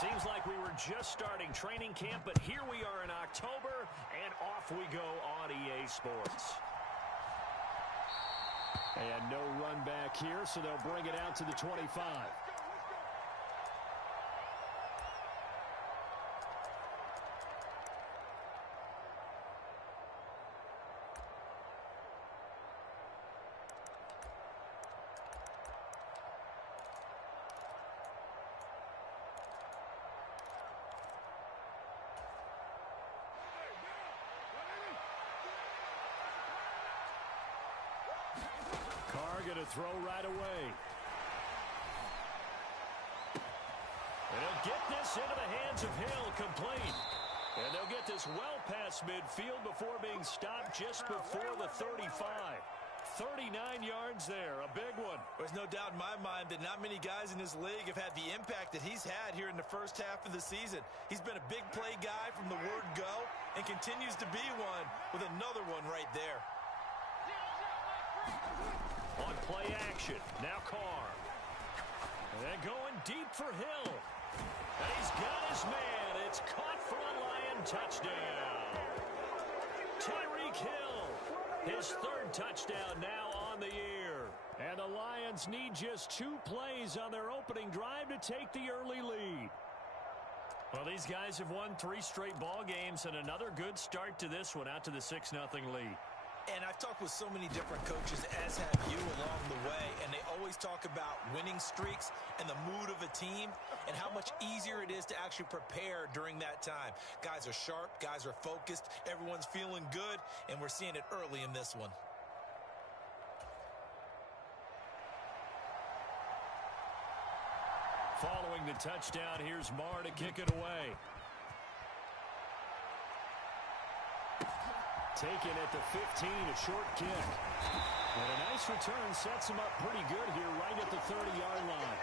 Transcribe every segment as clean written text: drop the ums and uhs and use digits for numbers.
Seems like we were just starting training camp, but here we are in October, and off we go on EA Sports. And no run back here, so they'll bring it out to the 25. Going to throw right away. And he'll get this into the hands of Hill, complete. And they'll get this well past midfield before being stopped just before the 35. 39 yards there, a big one. There's no doubt in my mind that not many guys in this league have had the impact that he's had here in the first half of the season. He's been a big play guy from the word go and continues to be one with another one right there. On play action, now Carr. And going deep for Hill. And he's got his man. It's caught for a Lion touchdown. Tyreek Hill, his third touchdown now on the year. And the Lions need just 2 plays on their opening drive to take the early lead. Well, these guys have won 3 straight ball games and another good start to this one, out to the 6-0 lead. And I've talked with so many different coaches, as have you, along the way, and they always talk about winning streaks and the mood of a team and how much easier it is to actually prepare during that time. Guys are sharp, guys are focused, everyone's feeling good, and we're seeing it early in this one. Following the touchdown, here's Marr to kick it away. Taken at the 15, a short kick. And a nice return sets him up pretty good here right at the 30-yard line.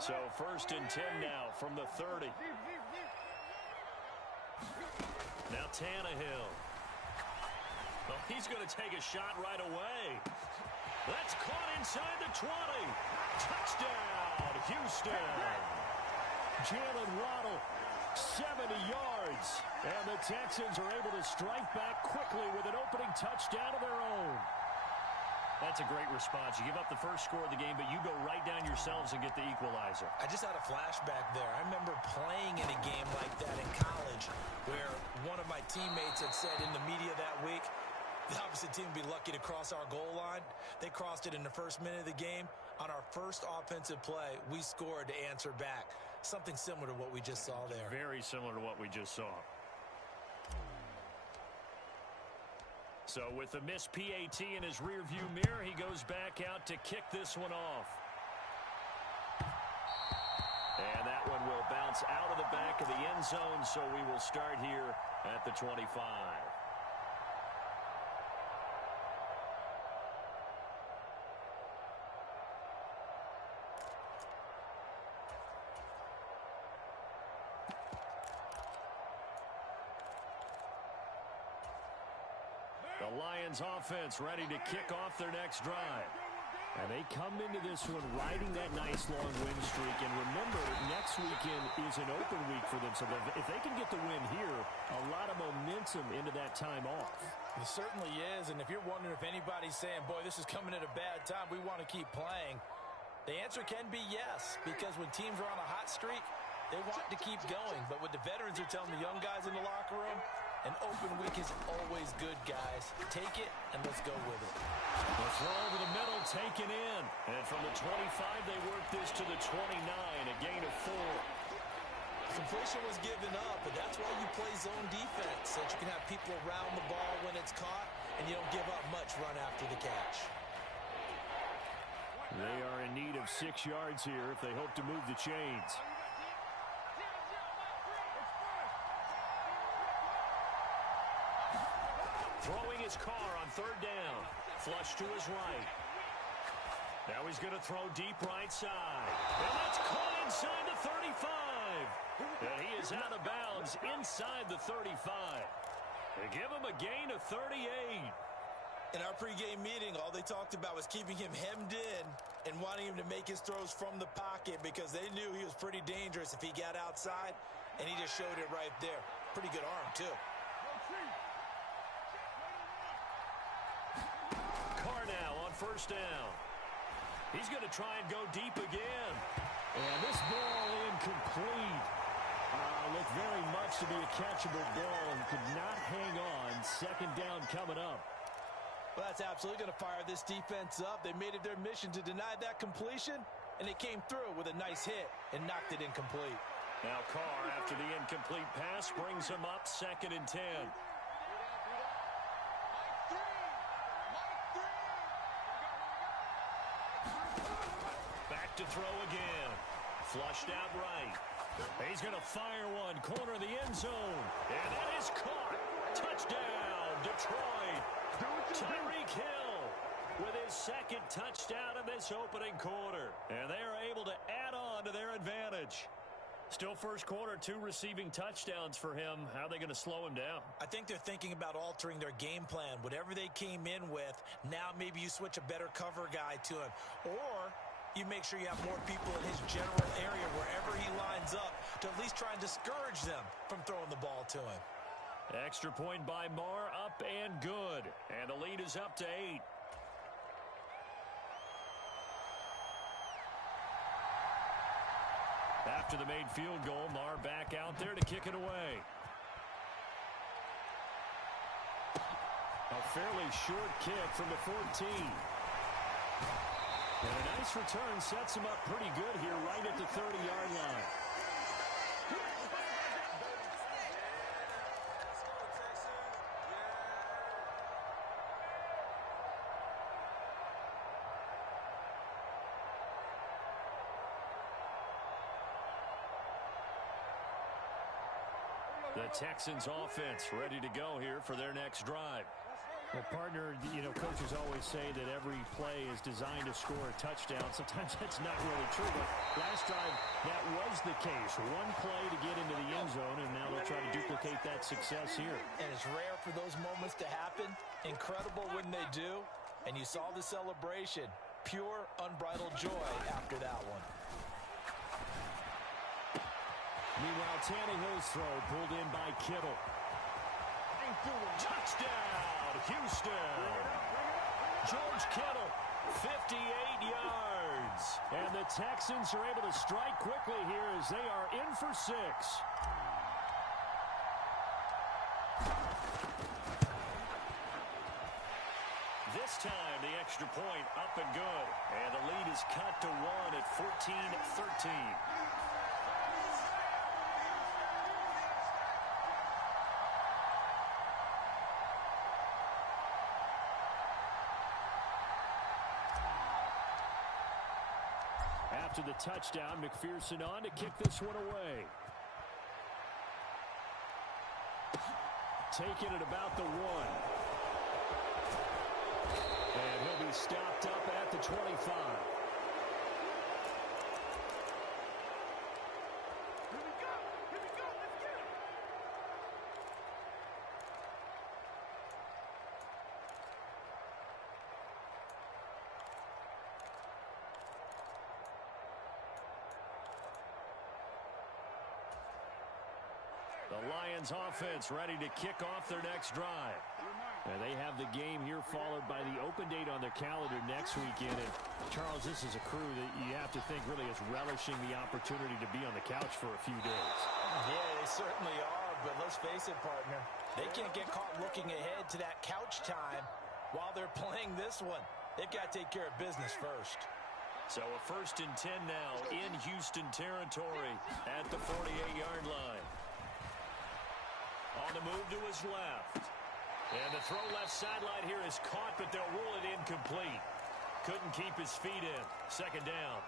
So 1st and 10 now from the 30. Now Tannehill. Well, he's going to take a shot right away. That's caught inside the 20. Touchdown, Houston. Jalen Waddle, 70 yards. And the Texans are able to strike back quickly with an opening touchdown of their own. That's a great response. You give up the first score of the game, but you go right down yourselves and get the equalizer. I just had a flashback there. I remember playing in a game like that in college where one of my teammates had said in the media that week, the opposite team would be lucky to cross our goal line. They crossed it in the first minute of the game. On our first offensive play, we scored to answer back. Something similar to what we just saw there. Very similar to what we just saw. So with the missed PAT in his rearview mirror, he goes back out to kick this one off. And that one will bounce out of the back of the end zone, so we will start here at the 25. The Lions offense ready to kick off their next drive. And they come into this one riding that nice long win streak. And remember, next weekend is an open week for them. So if they can get the win here, a lot of momentum into that time off. It certainly is. And if you're wondering if anybody's saying, boy, this is coming at a bad time, we want to keep playing, the answer can be yes. Because when teams are on a hot streak, they want to keep going. But what the veterans are telling the young guys in the locker room, an open week is always good, guys. Take it, and let's go with it. The throw over the middle, taken in. And from the 25, they work this to the 29, a gain of 4. Completion was given up, but that's why you play zone defense, so that you can have people around the ball when it's caught, and you don't give up much run after the catch. They are in need of 6 yards here if they hope to move the chains. Throwing his car on 3rd down. Flush to his right. Now he's going to throw deep right side. And that's caught inside the 35. And he is out of bounds inside the 35. They give him a gain of 38. In our pregame meeting, all they talked about was keeping him hemmed in and wanting him to make his throws from the pocket because they knew he was pretty dangerous if he got outside, and he just showed it right there. Pretty good arm, too. Carr now on first down. He's going to try and go deep again. And this ball incomplete. Looked very much to be a catchable ball and could not hang on. Second down coming up. Well, that's absolutely going to fire this defense up. They made it their mission to deny that completion, and they came through with a nice hit and knocked it incomplete. Now Carr, after the incomplete pass, brings him up 2nd and 10. Back to throw again. Flushed out right. He's going to fire one. Corner of the end zone. And that is caught. Touchdown, Detroit. Tyreek Hill with his 2nd touchdown in this opening quarter. And they are able to add on to their advantage. Still first quarter, 2 receiving touchdowns for him. How are they going to slow him down? I think they're thinking about altering their game plan. Whatever they came in with, now maybe you switch a better cover guy to him. Or you make sure you have more people in his general area wherever he lines up to at least try and discourage them from throwing the ball to him. Extra point by Marr, up and good. And the lead is up to 8. After the made field goal, Marr back out there to kick it away. A fairly short kick from the 14. And a nice return sets him up pretty good here right at the 30-yard line. The Texans offense ready to go here for their next drive. Well, partner, coaches always say that every play is designed to score a touchdown. Sometimes that's not really true, but last drive, that was the case. One play to get into the end zone, and now they'll try to duplicate that success here. And it's rare for those moments to happen. Incredible when they do. And you saw the celebration. Pure, unbridled joy after that one. Meanwhile, Tannehill's throw pulled in by Kittle. Touchdown, Houston. George Kittle, 58 yards. And the Texans are able to strike quickly here as they are in for 6. This time, the extra point up and good. And the lead is cut to 1 at 14-13. After the touchdown, McPherson on to kick this one away. Taking it about the 1. And he'll be stopped up at the 25. The Lions offense ready to kick off their next drive. And they have the game here followed by the open date on their calendar next weekend. And Charles, this is a crew that you have to think really is relishing the opportunity to be on the couch for a few days. Yeah, they certainly are, but let's face it, partner. They can't get caught looking ahead to that couch time while they're playing this one. They've got to take care of business first. So a 1st and 10 now in Houston territory at the 48-yard line. On the move to his left. And the throw left sideline here is caught, but they'll rule it incomplete. Couldn't keep his feet in. 2nd down.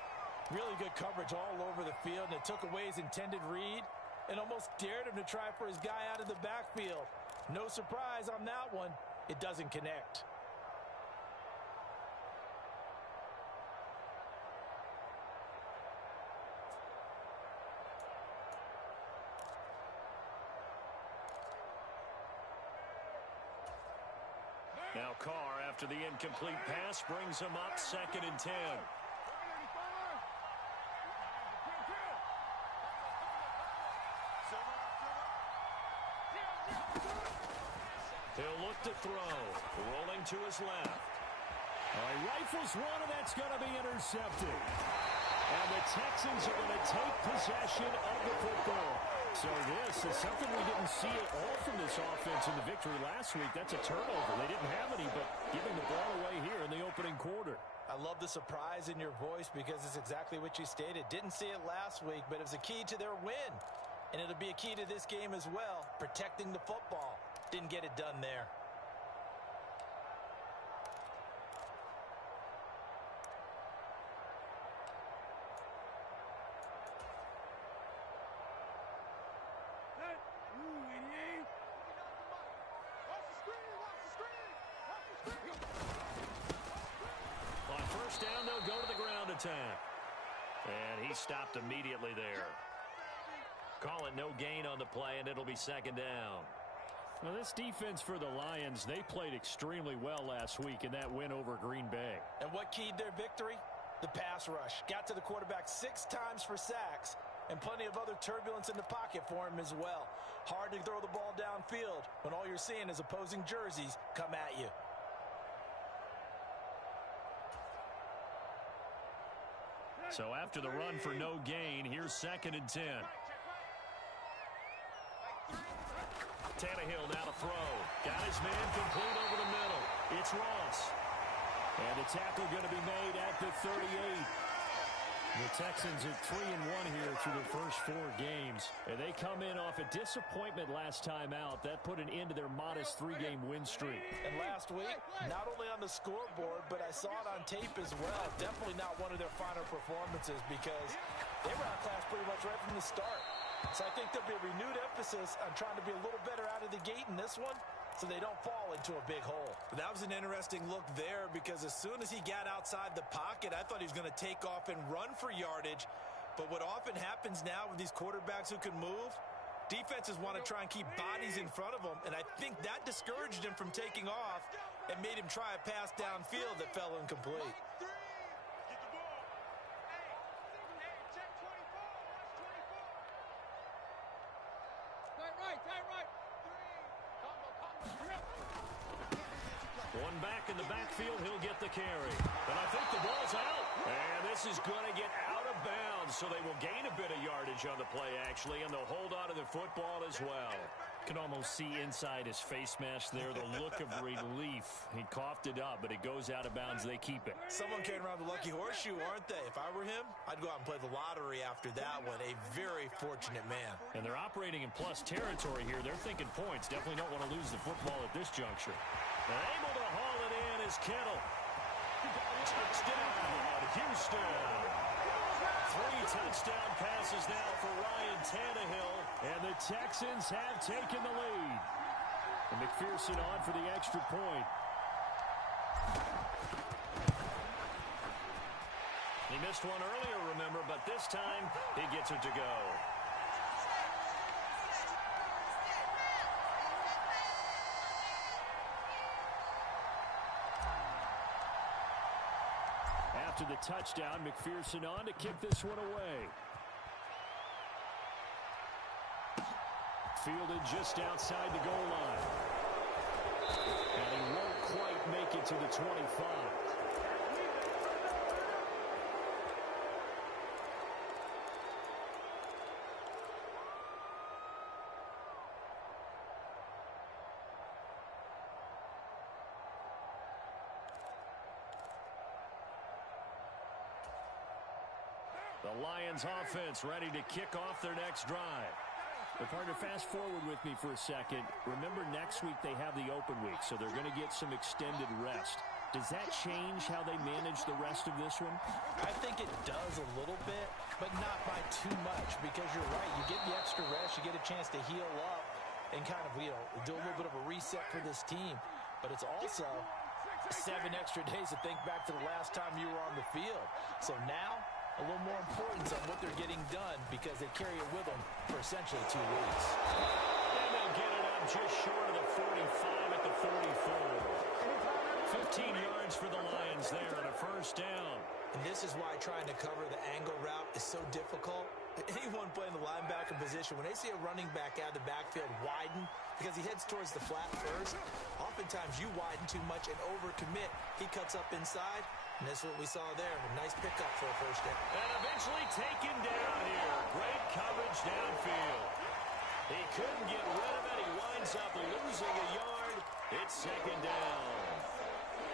Really good coverage all over the field, and it took away his intended read and almost dared him to try for his guy out of the backfield. No surprise on that one. It doesn't connect. Now Carr, after the incomplete pass, brings him up 2nd and 10. He'll look to throw. Rolling to his left. He rifles one, and that's going to be intercepted. And the Texans are going to take possession of the football. So this is something we didn't see at all from this offense in the victory last week. That's a turnover. They didn't have any, but giving the ball away here in the opening quarter. I love the surprise in your voice because it's exactly what you stated. Didn't see it last week, but it was a key to their win. And it'll be a key to this game as well, protecting the football. Didn't get it done there. On first down, they'll go to the ground attack. And he stopped immediately there. Call it no gain on the play, and it'll be 2nd down. Well, this defense for the Lions, they played extremely well last week in that win over Green Bay. And what keyed their victory? The pass rush. Got to the quarterback 6 times for sacks, and plenty of other turbulence in the pocket for him as well. Hard to throw the ball downfield when all you're seeing is opposing jerseys come at you. So after the run for no gain, here's 2nd and 10. Tannehill now to throw. Got his man complete over the middle. It's Ross. And the tackle going to be made at the 38. The Texans are 3-1 here through their first 4 games. And they come in off a disappointment last time out. That put an end to their modest 3-game win streak. And last week, not only on the scoreboard, but I saw it on tape as well. Definitely not one of their finer performances because they were outclassed pretty much right from the start. So I think there'll be a renewed emphasis on trying to be a little better out of the gate in this one so they don't fall into a big hole. That was an interesting look there because as soon as he got outside the pocket, I thought he was going to take off and run for yardage. But what often happens now with these quarterbacks who can move, defenses want to try and keep bodies in front of them, and I think that discouraged him from taking off and made him try a pass downfield that fell incomplete. One back in the backfield, he'll get the carry. But I think the ball's out. And this is going to get out of bounds, so they will gain a bit of yardage on the play, actually, and they'll hold on to the football as well. Can almost see inside his face mask there the look of relief. He coughed it up, but it goes out of bounds. They keep it. Someone carrying around the lucky horseshoe, aren't they? If I were him, I'd go out and play the lottery after that one. A very fortunate man. And they're operating in plus territory here. They're thinking points. Definitely don't want to lose the football at this juncture. And able to haul it in is Kittle. Touchdown, Houston. 3 touchdown passes now for Ryan Tannehill. And the Texans have taken the lead. And McPherson on for the extra point. He missed one earlier, remember, but this time he gets it to go. After the touchdown, McPherson on to kick this one away. Fielded just outside the goal line. And he won't quite make it to the 25. The Lions offense ready to kick off their next drive. But partner, fast forward with me for a second. Remember, next week they have the open week, so they're going to get some extended rest. Does that change how they manage the rest of this one? I think it does a little bit, but not by too much, because you're right. You get the extra rest, you get a chance to heal up and kind of, do a little bit of a reset for this team. But it's also 7 extra days to think back to the last time you were on the field. So now, a little more importance on what they're getting done because they carry it with them for essentially 2 weeks. And they'll get it up just short of the 45 at the 44. 15 yards for the Lions there on a first down. And this is why trying to cover the angle route is so difficult. Anyone playing the linebacker position, when they see a running back out of the backfield widen because he heads towards the flat first, oftentimes you widen too much and overcommit. He cuts up inside, and that's what we saw there. A nice pickup for a first down. And eventually taken down here. Great coverage downfield. He couldn't get rid of it. He winds up losing a yard. It's second down.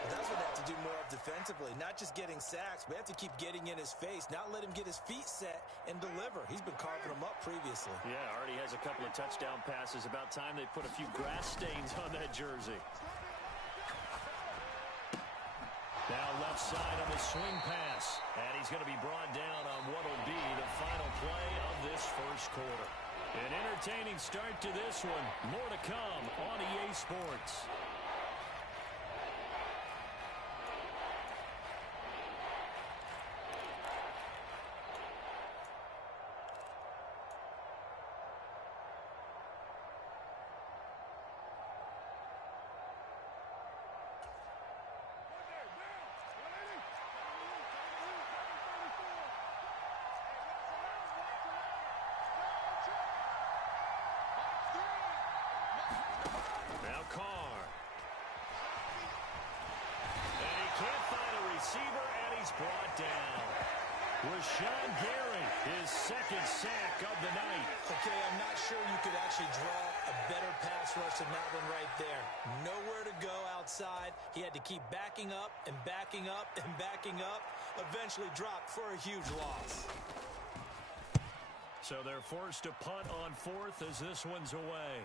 That's what they have to do more of defensively, not just getting sacks. We have to keep getting in his face, not let him get his feet set and deliver. He's been carving them up previously. Yeah, already has a couple of touchdown passes. About time they put a few grass stains on that jersey. Now left side on the swing pass. And he's going to be brought down on what will be the final play of this first quarter. An entertaining start to this one. More to come on EA Sports. Brought down. Rashawn Gary, his second sack of the night. Okay, I'm not sure you could actually draw a better pass rush than that one right there. Nowhere to go outside. He had to keep backing up and backing up and backing up. Eventually dropped for a huge loss. So they're forced to punt on fourth as this one's away.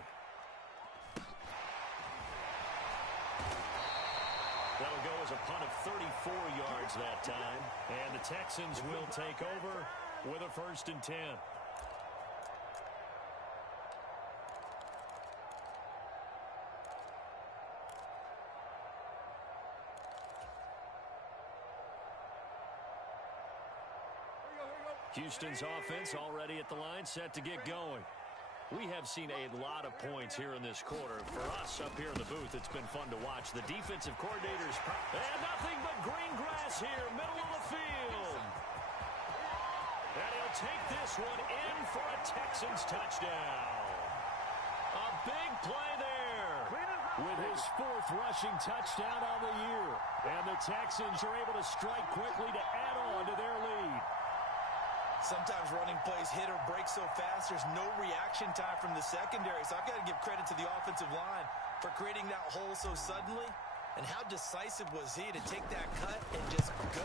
That'll go as a punt of 34 yards that time. And the Texans will take over with a 1st and 10. Houston's offense already at the line, set to get going. We have seen a lot of points here in this quarter. For us up here in the booth, it's been fun to watch. The defensive coordinators, and nothing but green grass here, middle of the field. And he'll take this one in for a Texans touchdown. A big play there. With his 4th rushing touchdown on the year. And the Texans are able to strike quickly to add on to their lead. Sometimes running plays hit or break so fast, there's no reaction time from the secondary. So I've got to give credit to the offensive line for creating that hole so suddenly. And how decisive was he to take that cut and just go?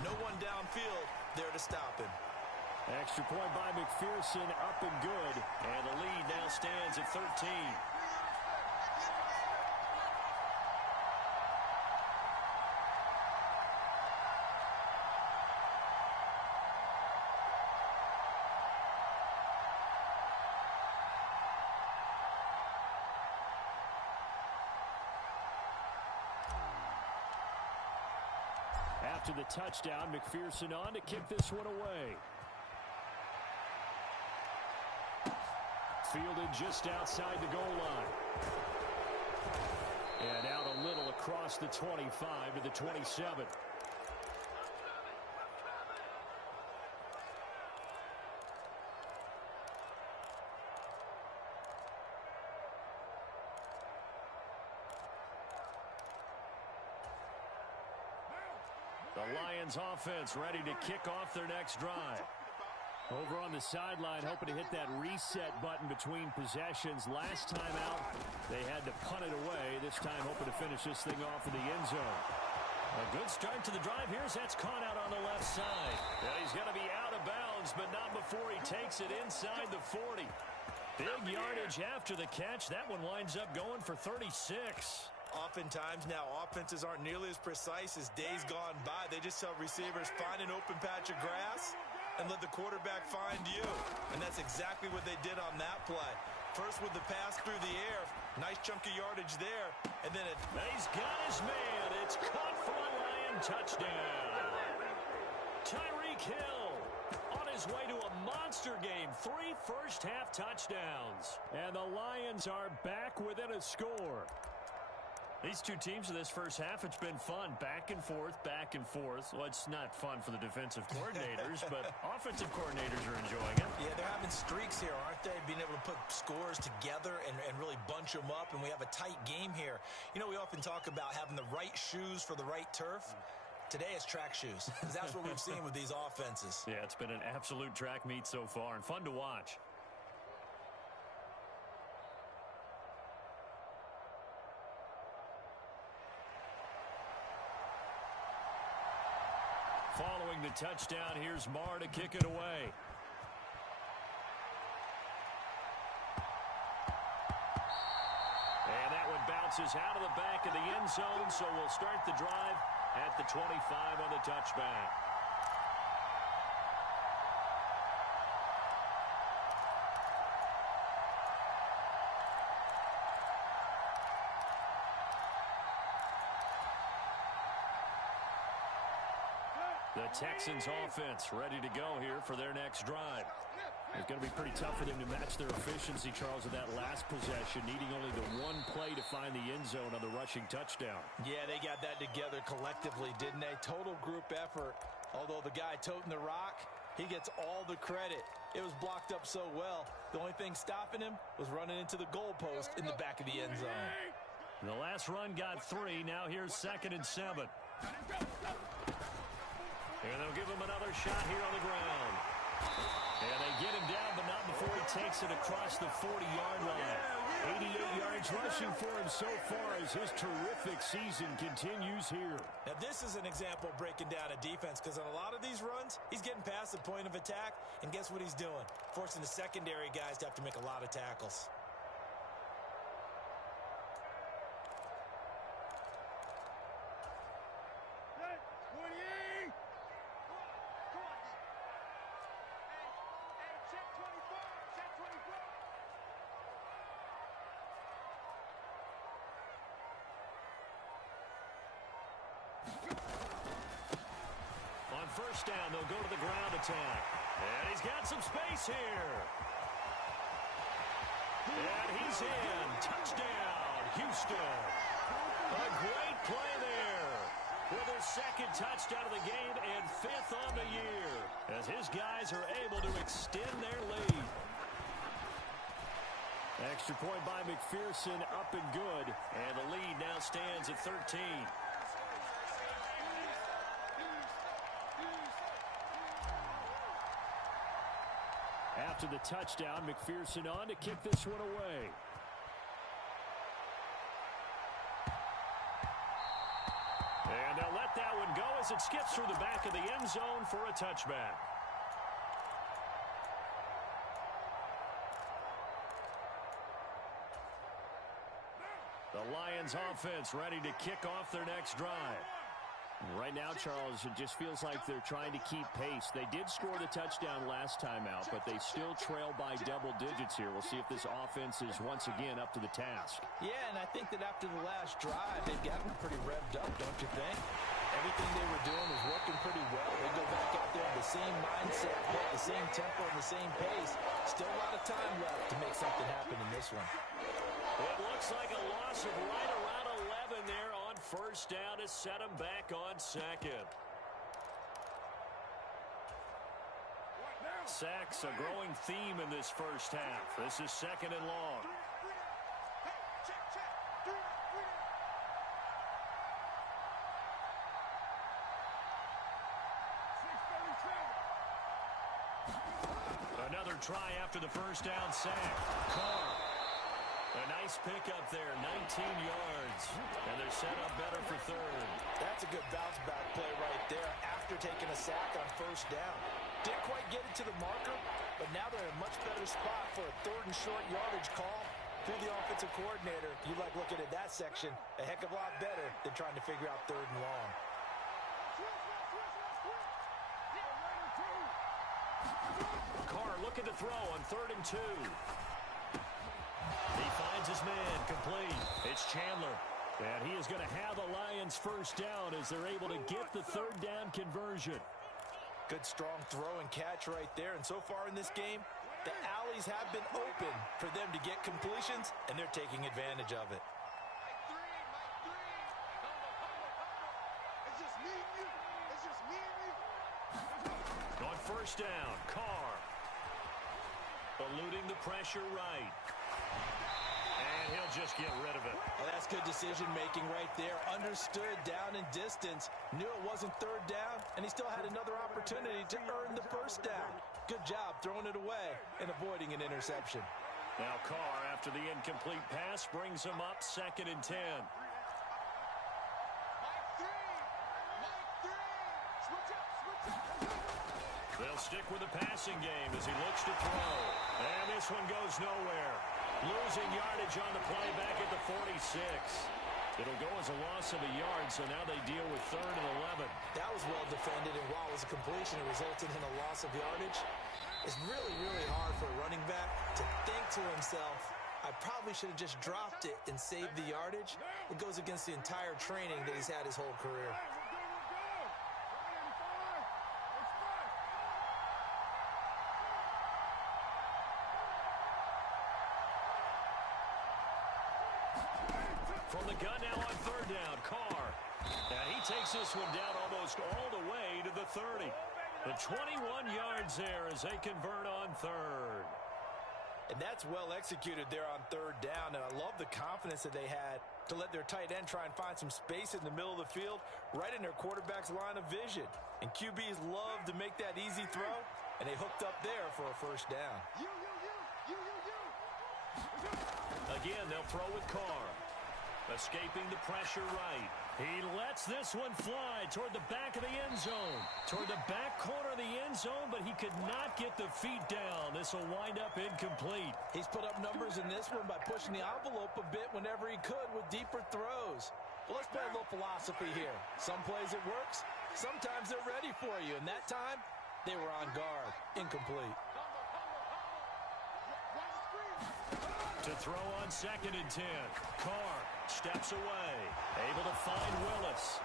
No one downfield there to stop him. Extra point by McPherson, up and good. And the lead now stands at 13. After the touchdown, McPherson on to kick this one away. Fielded just outside the goal line. And out a little across the 25 to the 27. The Lions offense ready to kick off their next drive. Over on the sideline, hoping to hit that reset button between possessions. Last time out, they had to punt it away. This time, hoping to finish this thing off in the end zone. A good start to the drive here as that's caught out on the left side. Well, he's going to be out of bounds, but not before he takes it inside the 40. Big yardage after the catch. That one winds up going for 36. Oftentimes now, offenses aren't nearly as precise as days gone by. They just tell receivers, find an open patch of grass and let the quarterback find you. And that's exactly what they did on that play. First with the pass through the air. Nice chunk of yardage there. And then he's got his man. It's caught for a Lion touchdown. Tyreek Hill on his way to a monster game. 3 first-half touchdowns. And the Lions are back within a score. These two teams in this first half, it's been fun. Back and forth, back and forth. Well, it's not fun for the defensive coordinators, but offensive coordinators are enjoying it. Yeah, they're having streaks here, aren't they? Being able to put scores together and really bunch them up, and we have a tight game here. You know, we often talk about having the right shoes for the right turf. Today it's track shoes, because that's what we've seen with these offenses. Yeah, it's been an absolute track meet so far, and fun to watch. Following the touchdown, here's Marr to kick it away. And that one bounces out of the back of the end zone, so we'll start the drive at the 25 on the touchback. The Texans offense ready to go here for their next drive. It's going to be pretty tough for them to match their efficiency, Charles, with that last possession, needing only the one play to find the end zone on the rushing touchdown. Yeah, they got that together collectively, didn't they? Total group effort. Although the guy toting the rock, he gets all the credit. It was blocked up so well. The only thing stopping him was running into the goalpost in the back of the end zone. The last run got 3. Now here's 2nd and 7. And they'll give him another shot here on the ground. And they get him down, but not before he takes it across the 40-yard line. 88 yards rushing for him so far as his terrific season continues here. Now, this is an example of breaking down a defense, because on a lot of these runs, he's getting past the point of attack, and guess what he's doing? Forcing the secondary guys to have to make a lot of tackles. On first down, they'll go to the ground attack. And he's got some space here. And he's in. Touchdown, Houston. A great play there with his 2nd touchdown of the game and 5th on the year, as his guys are able to extend their lead. Extra point by McPherson, up and good. And the lead now stands at 13. After the touchdown, McPherson on to kick this one away. And they'll let that one go as it skips through the back of the end zone for a touchback. The Lions offense ready to kick off their next drive. Right now, Charles, it just feels like they're trying to keep pace. They did score the touchdown last time out, but they still trail by double digits here. We'll see if this offense is once again up to the task. Yeah, and I think that after the last drive, they've gotten pretty revved up, don't you think? Everything they were doing was working pretty well. They go back out there with the same mindset, the same tempo, and the same pace. Still a lot of time left to make something happen in this one. It looks like a loss of right around 11 there on first down to set them back on 2nd. Sacks a growing theme in this first half. This is 2nd and long. Another try after the first down sack. Carr. A nice pickup there, 19 yards. And they're set up better for 3rd. That's a good bounce-back play right there after taking a sack on first down. Didn't quite get it to the marker, but now they're in a much better spot for a 3rd and short yardage call. Through the offensive coordinator, you like looking at that section a heck of a lot better than trying to figure out 3rd and long. Carr looking to throw on 3rd and 2. He finds his man complete. It's Chandler. And he is going to have the Lions first down as they're able to get the 3rd down conversion. Good strong throw and catch right there. And so far in this game, the alleys have been open for them to get completions, and they're taking advantage of it. first down. Carr. Eluding the pressure right. And he'll just get rid of it. Well, that's good decision-making right there. Understood down and distance. Knew it wasn't third down, and he still had another opportunity to earn the first down. Good job throwing it away and avoiding an interception. Now Carr, after the incomplete pass, brings him up 2nd and 10. They'll stick with the passing game as he looks to throw. And this one goes nowhere. Losing yardage on the play back at the 46. It'll go as a loss of a yard, so now they deal with 3rd and 11. That was well defended, and while it was a completion, it resulted in a loss of yardage. It's really, really hard for a running back to think to himself, I probably should have just dropped it and saved the yardage. It goes against the entire training that he's had his whole career. From the gun now on 3rd down, Carr. And he takes this one down almost all the way to the 30. The 21 yards there as they convert on 3rd. And that's well executed there on 3rd down, and I love the confidence that they had to let their tight end try and find some space in the middle of the field, right in their quarterback's line of vision. And QBs love to make that easy throw, and they hooked up there for a first down. Again, they'll throw with Carr. Escaping the pressure right. He lets this one fly toward the back of the end zone. Toward the back corner of the end zone, but he could not get the feet down. This will wind up incomplete. He's put up numbers in this one by pushing the envelope a bit whenever he could with deeper throws. Well, let's play a little philosophy here. Some plays it works. Sometimes they're ready for you. And that time, they were on guard. Incomplete. To throw on 2nd and 10. Carr steps away. Able to find Willis.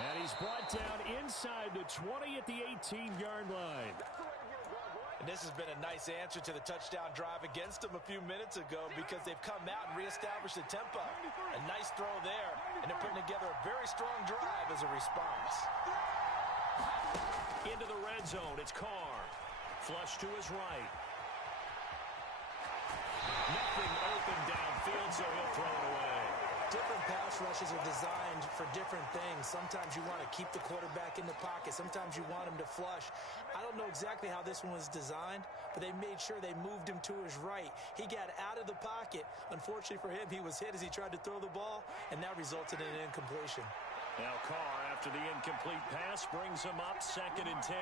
And he's brought down inside the 20 at the 18-yard line. And this has been a nice answer to the touchdown drive against them a few minutes ago because they've come out and reestablished the tempo. A nice throw there, and they're putting together a very strong drive as a response. Into the red zone, it's Carr. Flush to his right. Nothing open downfield, so he'll throw it away. Different pass rushes are designed for different things. Sometimes you want to keep the quarterback in the pocket. Sometimes you want him to flush. I don't know exactly how this one was designed, but they made sure they moved him to his right. He got out of the pocket. Unfortunately for him, he was hit as he tried to throw the ball, and that resulted in an incompletion. Now Carr, after the incomplete pass, brings him up 2nd and 10.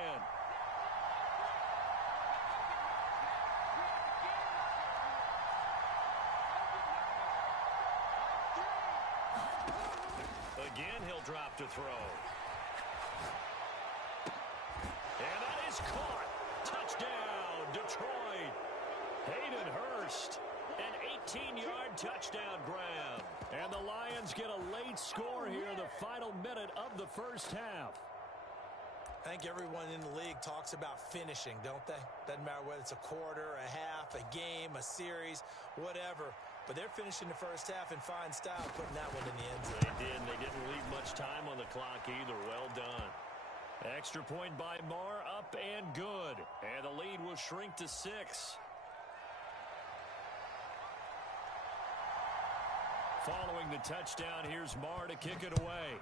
Again, he'll drop to throw. And that is caught. Touchdown, Detroit. Hayden Hurst, an 18-yard touchdown grab. And the Lions get a late score here, the final minute of the first half. I think everyone in the league talks about finishing, don't they? Doesn't matter whether it's a quarter, a half, a game, a series, whatever. But they're finishing the first half in fine style, putting that one in the end zone. They did. They didn't leave much time on the clock either. Well done. Extra point by Marr, up and good. And the lead will shrink to 6. Following the touchdown, here's Marr to kick it away.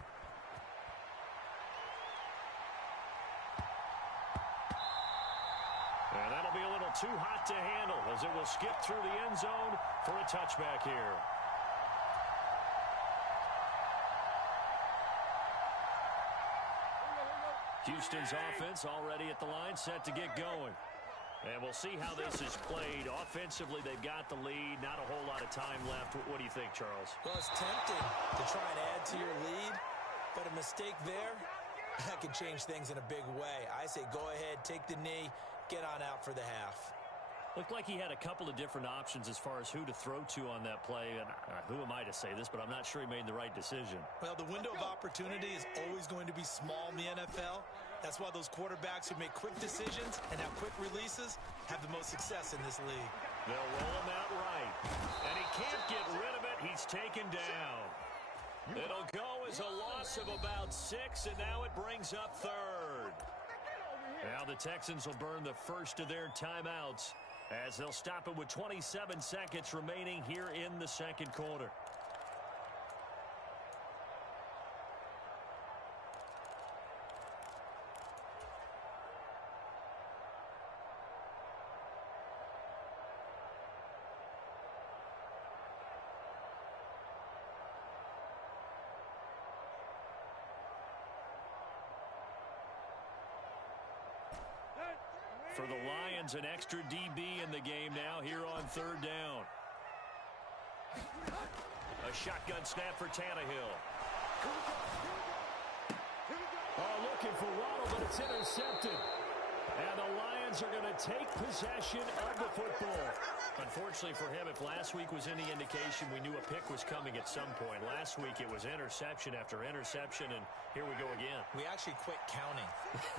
And that'll be a little too hot to handle as it will skip through the end zone for a touchback here. Houston's offense already at the line, set to get going. And we'll see how this is played. Offensively, they've got the lead. Not a whole lot of time left. What do you think, Charles? Well, it's tempting to try and add to your lead, but a mistake there, that can change things in a big way. I say go ahead, take the knee, get on out for the half. Looked like he had a couple of different options as far as who to throw to on that play. And who am I to say this, but I'm not sure he made the right decision. Well, the window of opportunity is always going to be small in the NFL. That's why those quarterbacks who make quick decisions and have quick releases have the most success in this league. They'll roll him out right. And he can't get rid of it. He's taken down. It'll go as a loss of about 6, and now it brings up 3rd. Now the Texans will burn the first of their timeouts as they'll stop it with 27 seconds remaining here in the second quarter. For the Lions, an extra DB in the game now here on third down. A shotgun snap for Tannehill. Oh, looking for Waddle, but it's intercepted. And the Lions are going to take possession of the football. Unfortunately for him, if last week was any indication, we knew a pick was coming at some point. Last week it was interception after interception, and here we go again. We actually quit counting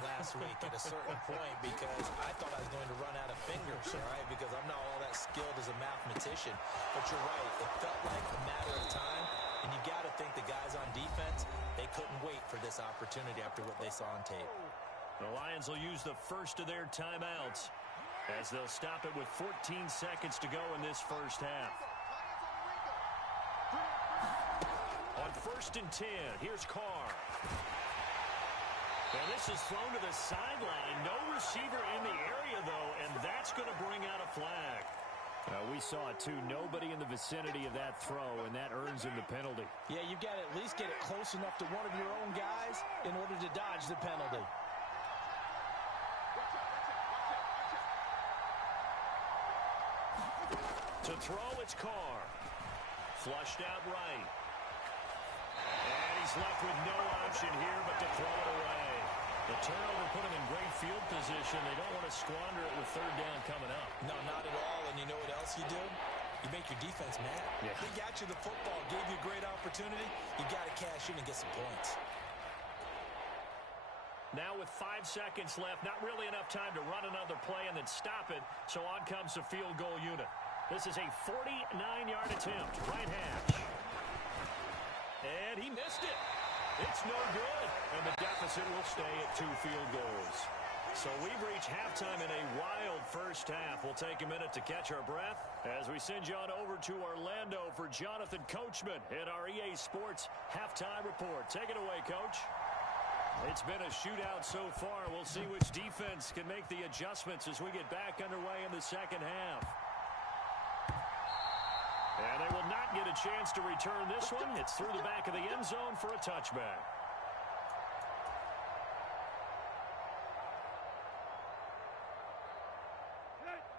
last week at a certain point because I thought I was going to run out of fingers, all right, because I'm not all that skilled as a mathematician. But you're right, it felt like a matter of time, and you got to think the guys on defense, they couldn't wait for this opportunity after what they saw on tape. The Lions will use the first of their timeouts as they'll stop it with 14 seconds to go in this first half. On 1st and 10, here's Carr. And this is thrown to the sideline. No receiver in the area, though, and that's going to bring out a flag. We saw it, too. Nobody in the vicinity of that throw, and that earns him the penalty. Yeah, you've got to at least get it close enough to one of your own guys in order to dodge the penalty. To throw, it's Carr. Flushed out right. And he's left with no option here but to throw it away. The turnover put him in great field position. They don't want to squander it with third down coming up. No, not at all. And you know what else you do? You make your defense mad. Yeah. They got you the football, gave you a great opportunity. You got to cash in and get some points. Now with 5 seconds left, not really enough time to run another play and then stop it. So on comes the field goal unit. This is a 49-yard attempt, right hash. And he missed it. It's no good. And the deficit will stay at 2 field goals. So we've reached halftime in a wild first half. We'll take a minute to catch our breath as we send you on over to Orlando for Jonathan Coachman in our EA Sports Halftime Report. Take it away, Coach. It's been a shootout so far. We'll see which defense can make the adjustments as we get back underway in the second half. And they will not get a chance to return this one. It's through the back of the end zone for a touchback.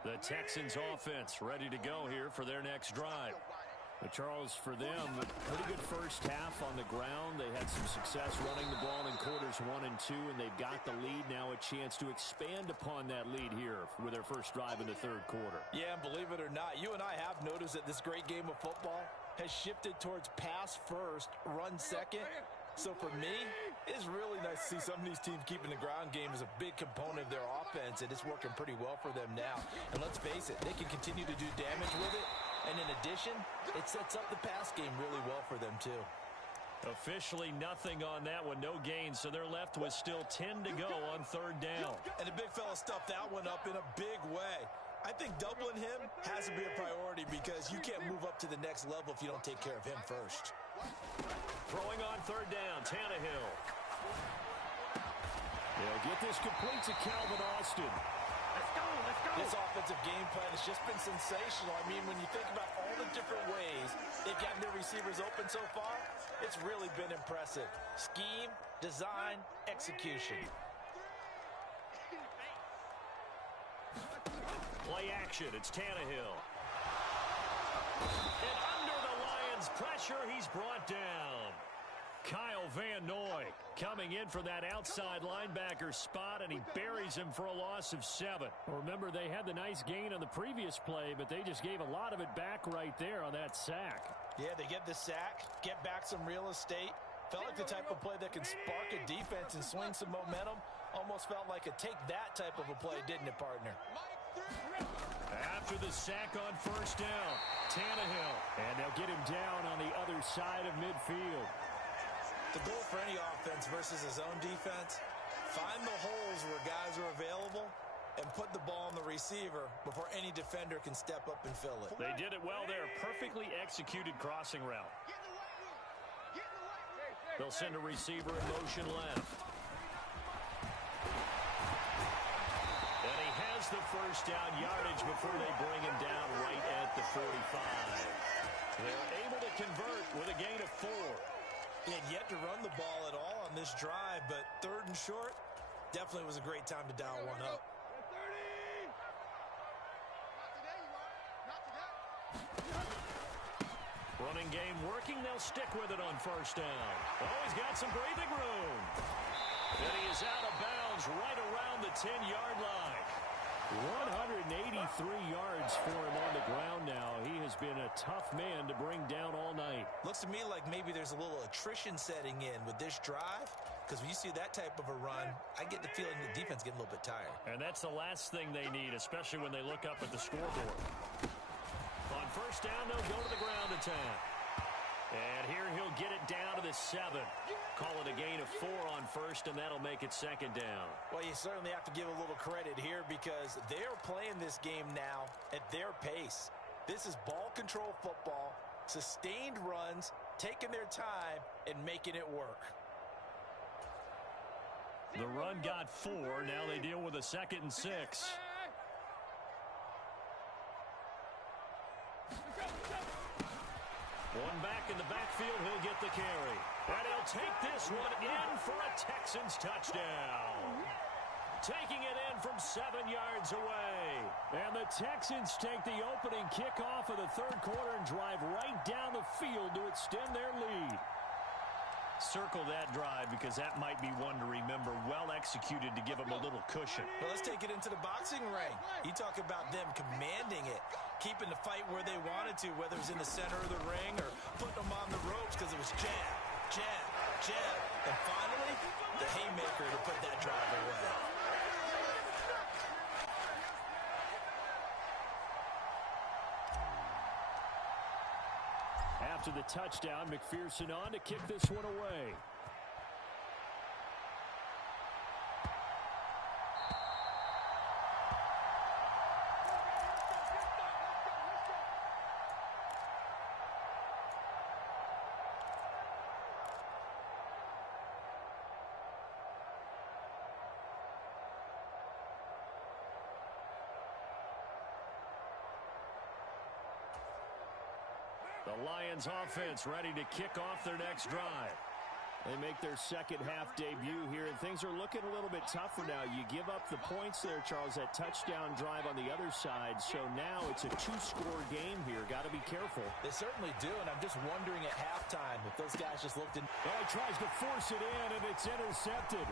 The Texans offense ready to go here for their next drive. But Charles, for them, a pretty good first half on the ground. They had some success running the ball in quarters 1 and 2, and they've got the lead now, a chance to expand upon that lead here with their first drive in the third quarter. Yeah, and believe it or not, you and I have noticed that this great game of football has shifted towards pass first, run second. So for me, it's really nice to see some of these teams keeping the ground game as a big component of their offense, and it's working pretty well for them now. And let's face it, they can continue to do damage with it. And in addition, it sets up the pass game really well for them, too. Officially nothing on that one, no gain, so they're left with still 10 to go on third down. And the big fella stuffed that one up in a big way. I think doubling him has to be a priority because you can't move up to the next level if you don't take care of him first. Throwing on third down, Tannehill. They'll get this complete to Calvin Austin. Let's go, let's go. This offensive game plan has just been sensational. I mean, when you think about all the different ways they've gotten their receivers open so far, it's really been impressive. Scheme, design, execution. Play action, it's Tannehill. And under the Lions' pressure, he's brought down. Kyle Van Noy coming in for that outside linebacker spot, and he buries him for a loss of 7. Remember, they had the nice gain on the previous play, but they just gave a lot of it back right there on that sack. Yeah, they get the sack, get back some real estate. Felt like the type of play that can spark a defense and swing some momentum. Almost felt like a take-that type of a play, didn't it, partner? After the sack on first down, Tannehill. And they'll get him down on the other side of midfield. The goal for any offense versus his own defense, Find the holes where guys are available and put the ball on the receiver before any defender can step up and fill it. They did it well there. Perfectly executed crossing route. They'll send a receiver in motion left. And he has the first down yardage before they bring him down right at the 45. They're able to convert with a gain of 4. He had yet to run the ball at all on this drive, but 3rd and short, definitely was a great time to dial one up. Running game working. They'll stick with it on first down. Oh, he's got some breathing room. And he is out of bounds right around the 10-yard line. 183 yards for him on the ground now. He has been a tough man to bring down all night. Looks to me like maybe there's a little attrition setting in with this drive, because when you see that type of a run, I get the feeling the defense getting a little bit tired. And that's the last thing they need, especially when they look up at the scoreboard. On first down, they'll go to the ground attack. And here he'll get it down to the 7. Call it a gain of 4 on first, and that'll make it 2nd down. Well, you certainly have to give a little credit here because they're playing this game now at their pace. This is ball control football, sustained runs, taking their time, and making it work. The run got 4. Now they deal with a 2nd and 6. One back in the backfield, he'll get the carry. And he'll take this one in for a Texans touchdown. Taking it in from 7 yards away. And the Texans take the opening kickoff of the 3rd quarter and drive right down the field to extend their lead. Circle that drive because that might be one to remember. Well executed to give them a little cushion. Well, let's take it into the boxing ring. You talk about them commanding it, keeping the fight where they wanted to, whether it was in the center of the ring or putting them on the ropes because it was jab, jab, jab. And finally, the haymaker to put that drive away. After the touchdown, McPherson on to kick this one away. The Lions offense ready to kick off their next drive. They make their 2nd half debut here, and things are looking a little bit tougher now. You give up the points there, Charles, that touchdown drive on the other side. So now it's a 2-score game here. Got to be careful. They certainly do, and I'm just wondering at halftime if those guys just looked in. Oh, he tries to force it in, and it's intercepted.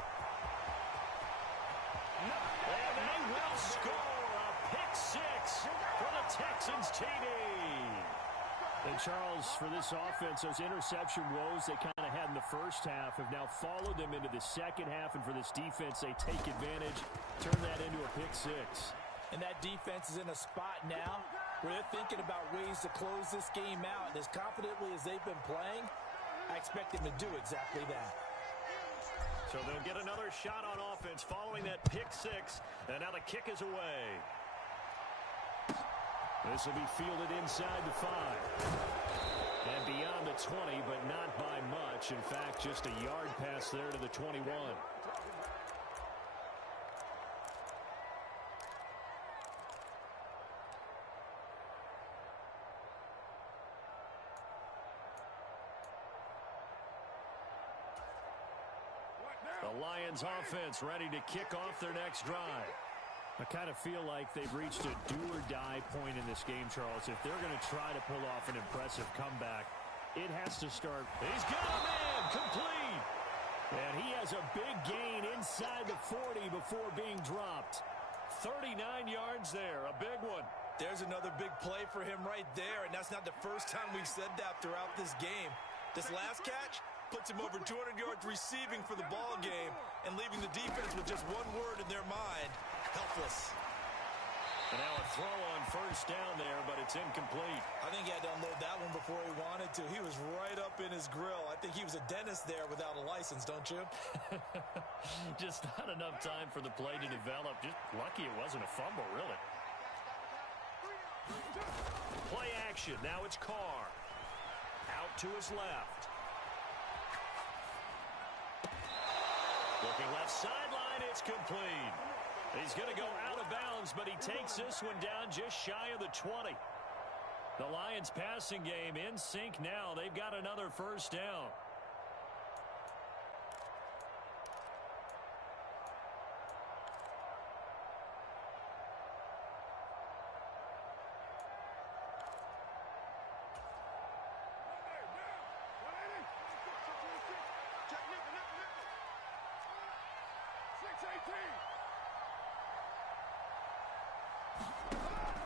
And they will score a pick 6 for the Texans TD. And Charles, for this offense, those interception woes they kind of had in the first half have now followed them into the 2nd half. And for this defense, they take advantage, turn that into a pick 6. And that defense is in a spot now where they're thinking about ways to close this game out. And as confidently as they've been playing, I expect them to do exactly that. So they'll get another shot on offense following that pick 6. And now the kick is away. This will be fielded inside the 5. And beyond the 20, but not by much. In fact, just a yard pass there to the 21. The Lions offense ready to kick off their next drive. I kind of feel like they've reached a do-or-die point in this game, Charles. If they're going to try to pull off an impressive comeback, it has to start. He's got a man, complete. And he has a big gain inside the 40 before being dropped. 39 yards there, a big one. There's another big play for him right there, and that's not the first time we've said that throughout this game. This last catch puts him over 200 yards receiving for the ball game and leaving the defense with just one word in their mind: helpless. And now a throw on first down there, but it's incomplete. I think he had to unload that one before he wanted to. He was right up in his grill. I think he was a dentist there without a license, don't you? Just not enough time for the play to develop. Just lucky it wasn't a fumble, really. Play action. Now it's Carr. Out to his left. Looking left sideline. It's complete. He's going to go out of bounds, but he takes this one down just shy of the 20. The Lions passing game in sync now. They've got another first down.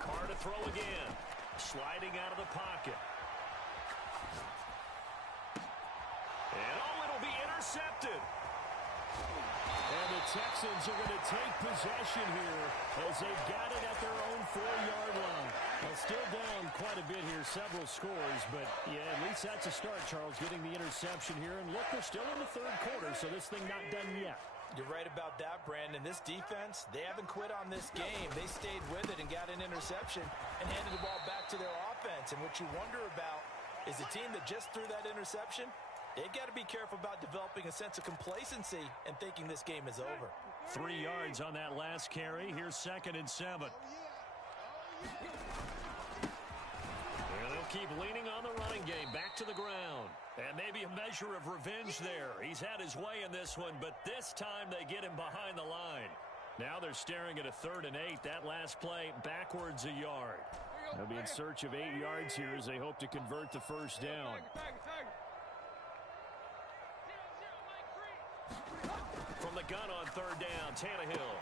Carr to throw again. Sliding out of the pocket. And it'll be intercepted. And the Texans are going to take possession here as they've got it at their own 4-yard line. Well, still down quite a bit here, several scores, but yeah, at least that's a start, Charles, getting the interception here. And look, we're still in the third quarter, so this thing not done yet. You're right about that, Brandon. This defense, they haven't quit on this game. They stayed with it and got an interception and handed the ball back to their offense. And what you wonder about is the team that just threw that interception, they've got to be careful about developing a sense of complacency and thinking this game is over. 3 yards on that last carry. Here's 2nd and 7. And they'll keep leaning on the running game. Back to the ground. And maybe a measure of revenge there. He's had his way in this one, but this time they get him behind the line. Now they're staring at a 3rd and 8. That last play backwards a yard. They'll be in search of 8 yards here as they hope to convert the first down. From the gun on 3rd down, Tannehill.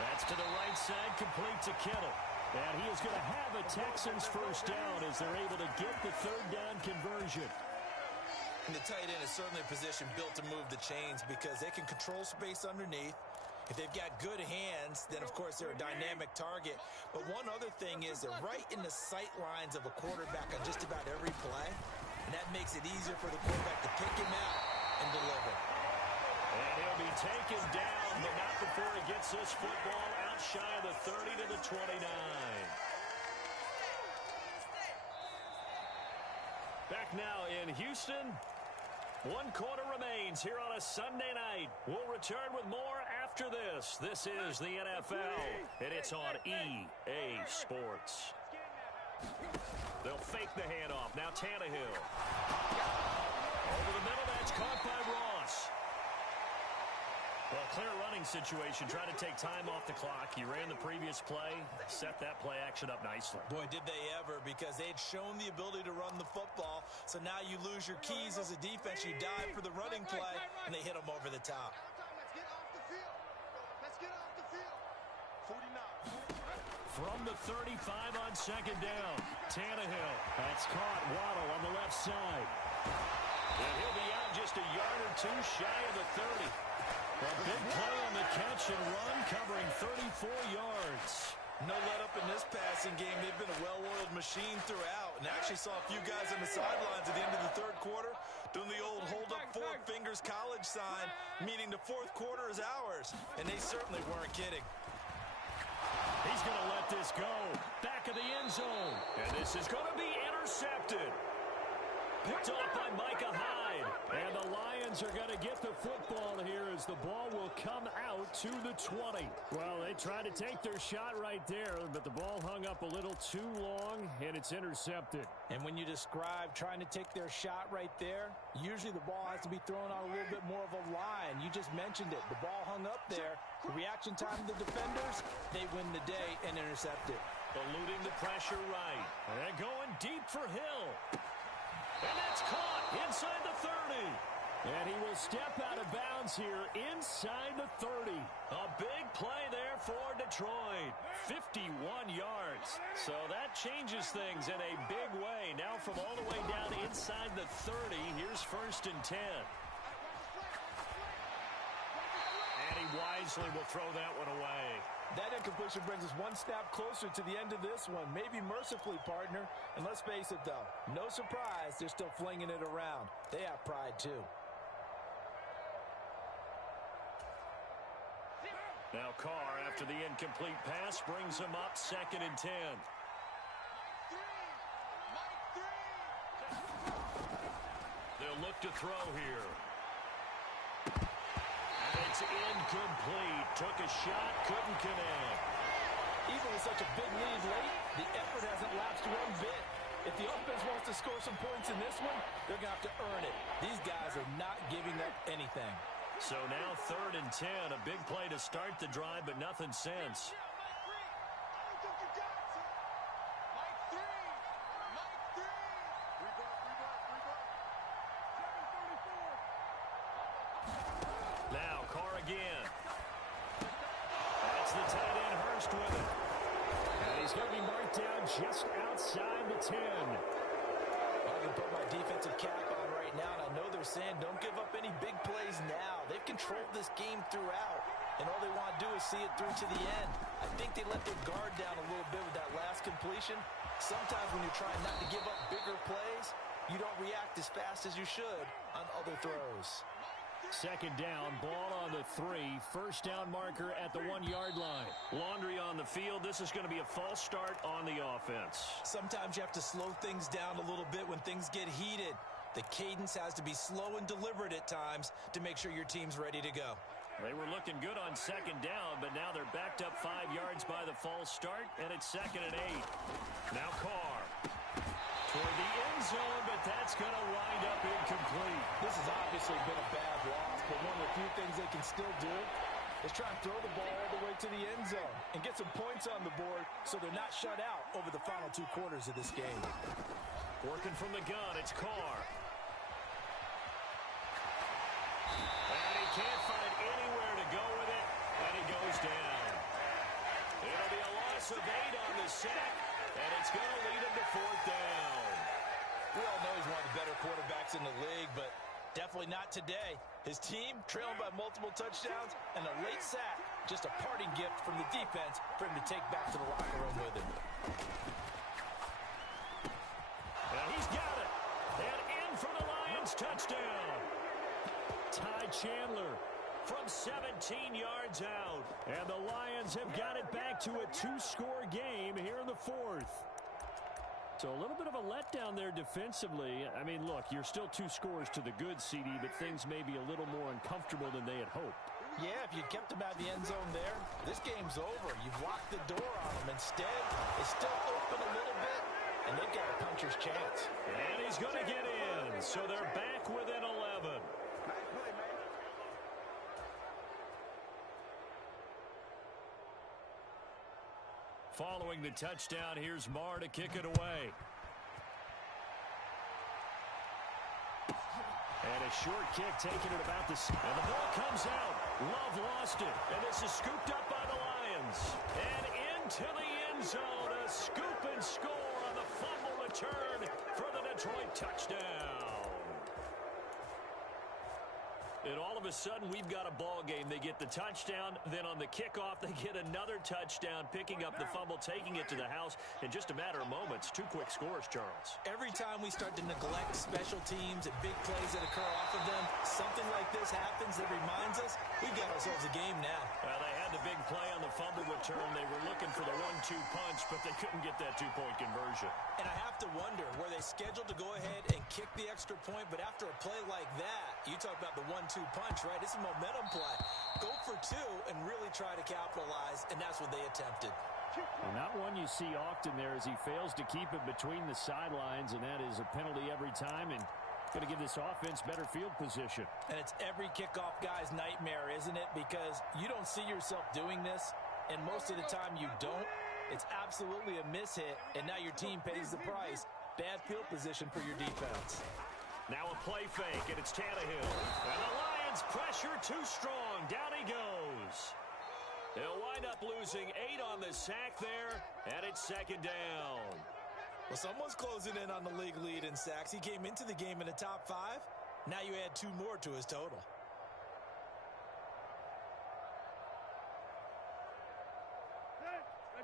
That's to the right side, complete to Kittle. And he is going to have a Texans first down as they're able to get the 3rd down conversion. And the tight end is certainly a position built to move the chains because they can control space underneath. If they've got good hands, then, of course, they're a dynamic target. But one other thing is they're right in the sight lines of a quarterback on just about every play. And that makes it easier for the quarterback to pick him out and deliver. And he'll be taken down, but not before he gets this football out shy of the 30 to the 29. Back now in Houston. 1 quarter remains here on a Sunday night. We'll return with more after this. This is the NFL, and it's on EA Sports. They'll fake the handoff. Now Tannehill. Over the middle, that's caught by Ross. Well, clear running situation. Trying to take time off the clock. He ran the previous play, set that play action up nicely. Boy, did they ever, because they had shown the ability to run the football. So now you lose your keys as a defense. You dive for the running play, and they hit them over the top. Let's get off the field. Let's get off the field. 49. From the 35 on 2nd down, Tannehill. That's caught. Waddle on the left side. And he'll be out just a yard or two shy of the 30. A big play on the catch and run, covering 34 yards. No let up in this passing game. They've been a well-oiled machine throughout. And actually saw a few guys on the sidelines at the end of the 3rd quarter doing the old hold up 4 fingers college sign, meaning the 4th quarter is ours. And they certainly weren't kidding. He's going to let this go. Back of the end zone. And this is going to be intercepted. Picked off by Micah Hyde. And the Lions are going to get the football here as the ball will come out to the 20. Well, they tried to take their shot right there, but the ball hung up a little too long, and it's intercepted. And when you describe trying to take their shot right there, usually the ball has to be thrown on a little bit more of a line. You just mentioned it. The ball hung up there. The reaction time of the defenders, they win the day and intercept it. Eluding the pressure right. And going deep for Hill. And that's caught inside the 30. And he will step out of bounds here inside the 30. A big play there for Detroit. 51 yards. So that changes things in a big way. Now from all the way down inside the 30, here's 1st and 10. And he wisely will throw that one away. That incompletion brings us one snap closer to the end of this one. Maybe mercifully, partner. And let's face it, though. No surprise, they're still flinging it around. They have pride, too. Now Carr, after the incomplete pass, brings him up 2nd and 10. They'll look to throw here. And it's incomplete. Took a shot, couldn't connect. Even with such a big lead late, the effort hasn't lapsed one bit. If the offense wants to score some points in this one, they're going to have to earn it. These guys are not giving up anything. So now 3rd and 10, a big play to start the drive, but nothing since. Now Carr again. That's the tight end Hurst with it. And he's going to be marked down just outside the 10. I can put my defensive cap on right now, and I know they're saying don't give up any big plays now. They've controlled this game throughout, and all they want to do is see it through to the end. I think they let their guard down a little bit with that last completion. Sometimes when you're trying not to give up bigger plays, you don't react as fast as you should on other throws. 2nd down, ball on the 3. 1st down marker at the 1-yard line. Laundry on the field. This is going to be a false start on the offense. Sometimes you have to slow things down a little bit when things get heated. The cadence has to be slow and deliberate at times to make sure your team's ready to go. They were looking good on 2nd down, but now they're backed up 5 yards by the false start, and it's 2nd and 8. Now Carr toward the end zone, but that's going to wind up incomplete. This has obviously been a bad loss, but one of the few things they can still do is try and throw the ball all the way to the end zone and get some points on the board so they're not shut out over the final 2 quarters of this game. Working from the gun, it's Carr. And he can't find anywhere to go with it, and he goes down. It'll be a loss of 8 on the sack, and it's going to lead him to 4th down. We all know he's one of the better quarterbacks in the league, but definitely not today. His team trailing by multiple touchdowns, and a late sack, just a parting gift from the defense for him to take back to the locker room with him. And he's got it. And in for the Lions touchdown. Ty Chandler from 17 yards out. And the Lions have got it back to a 2-score game here in the 4th. So a little bit of a letdown there defensively. I mean, look, you're still 2 scores to the good, CD, but things may be a little more uncomfortable than they had hoped. Yeah, if you kept them out of the end zone there, this game's over. You've locked the door on them. Instead, it's still open a little bit, and they've got a puncher's chance. And he's going to get in, so they're back within 11. Following the touchdown, here's Marr to kick it away. And a short kick taken at about the... And the ball comes out. Love lost it. And this is scooped up by the Lions. And into the end zone. A scoop and score on the fumble return for the Detroit touchdown. And all of a sudden, we've got a ball game. They get the touchdown. Then on the kickoff, they get another touchdown, picking up the fumble, taking it to the house in just a matter of moments. 2 quick scores, Charles. Every time we start to neglect special teams and big plays that occur off of them, something like this happens that reminds us we've got ourselves a game now. Well, they had the big play on the fumble return. They were looking for the 1-2 punch, but they couldn't get that 2-point conversion. And I have to wonder, were they scheduled to go ahead and kick the extra point, but after a play like that, you talk about the 1-2 punch, right? It's a momentum play. Go for 2 and really try to capitalize, and that's what they attempted. Well, not one you see often there as he fails to keep it between the sidelines, and that is a penalty every time, and going to give this offense better field position. And it's every kickoff guy's nightmare, isn't it? Because you don't see yourself doing this, and most of the time you don't. It's absolutely a mishit, and now your team pays the price. Bad field position for your defense. Now a play fake, and it's Tannehill. And the Lions pressure too strong. Down he goes. They'll wind up losing 8 on the sack there, and it's 2nd down. Well, someone's closing in on the league lead in sacks. He came into the game in the top 5. Now you add 2 more to his total.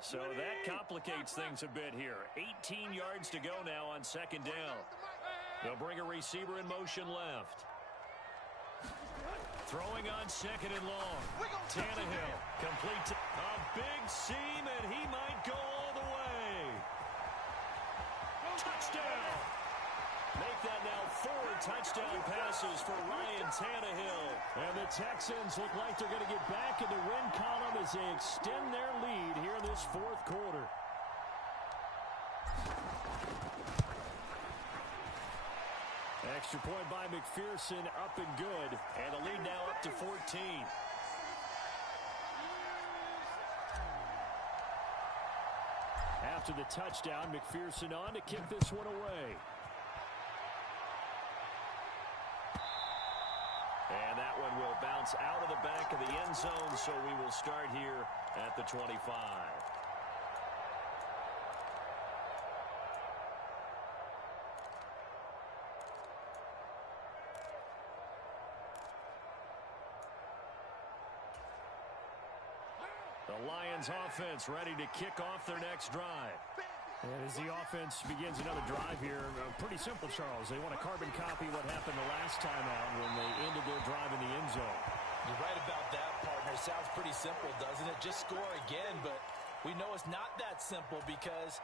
So that complicates things a bit here. 18 yards to go now on second down. They'll bring a receiver in motion left. Throwing on second and long. Tannehill complete a big seam, and he might go all the way. Touchdown. Make that now 4 touchdown passes for Ryan Tannehill. And the Texans look like they're going to get back in the win column as they extend their lead here in this fourth quarter. Extra point by McPherson, up and good. And the lead now up to 14. After the touchdown, McPherson on to kick this one away. And that one will bounce out of the back of the end zone, so we will start here at the 25. The Lions offense ready to kick off their next drive. And as the offense begins another drive here, pretty simple, Charles. They want to carbon copy what happened the last time out when they ended their drive in the end zone. You're right about that, partner. Sounds pretty simple, doesn't it? Just score again, but we know it's not that simple because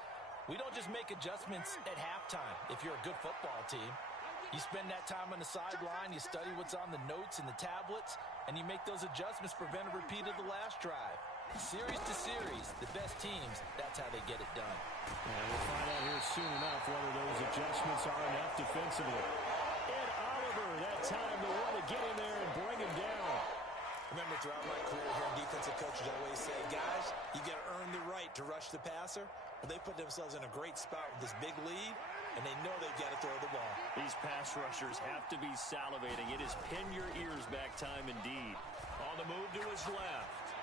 we don't just make adjustments at halftime if you're a good football team. You spend that time on the sideline, you study what's on the notes and the tablets, and you make those adjustments to prevent a repeat of the last drive. Series to series, the best teams, that's how they get it done. And we'll find out here soon enough whether those adjustments are enough defensively. Ed Oliver, that time the one to get in there and bring him down. Remember, throughout my career here, defensive coaches always say, guys, you got to earn the right to rush the passer. Well, they put themselves in a great spot with this big lead, and they know they've got to throw the ball. These pass rushers have to be salivating. It is pin your ears back time indeed. On the move to his left.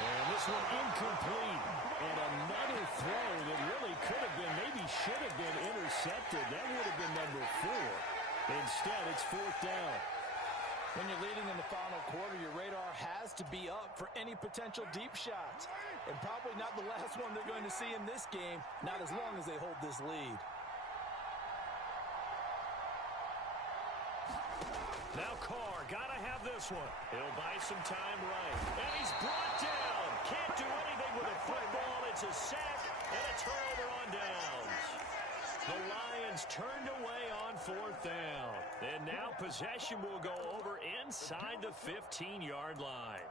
And this one incomplete. And another throw that really could have been, maybe should have been intercepted. That would have been number 4. Instead, it's 4th down. When you're leading in the final quarter, your radar has to be up for any potential deep shots. And probably not the last one they're going to see in this game, not as long as they hold this lead. Now Carr, gotta have this one. He'll buy some time right. And he's brought down. Can't do anything with a football. It's a sack and a turnover on downs. The Lions turned away on 4th down. And now possession will go over inside the 15-yard line.